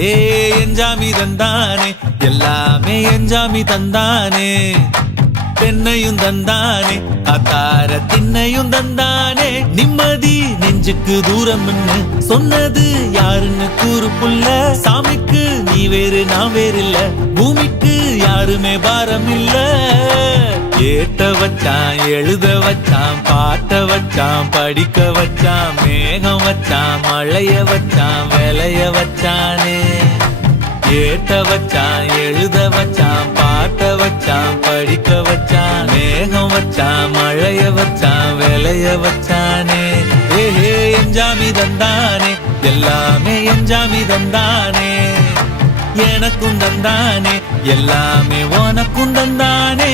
ஏ எஞ்சாமி தந்தானே எல்லாமே எஞ்சாமி தந்தானே பெண்ணையும் தந்தானே அத்தார திண்ணையும் தந்தானே நிம்மதி நெஞ்சுக்கு தூரம்னு சொன்னது யாருன்னு கூறு புள்ள சாமிக்கு நீ வேறு நான் வேறு இல்ல பூமிக்கு யாருமே பாரம் இல்ல ஏட்ட வச்சான் எழுத வச்சான் பாட்ட வச்சான் படிக்க வச்சான் மேகம் வச்சான் மழைய வச்சான் விளைய வச்சானே ஏட்ட வச்சான் எழுத வச்சான் பாட்ட வச்சான் படிக்க வச்சான் மேகம் வச்சான் மழைய வச்சான் விளைய வச்சானே ஏஹே எஞ்சாமி தந்தானே எல்லாமே எஞ்சாமி தந்தானே எனக்கும் தந்தானே எல்லாமே உனக்கும் தந்தானே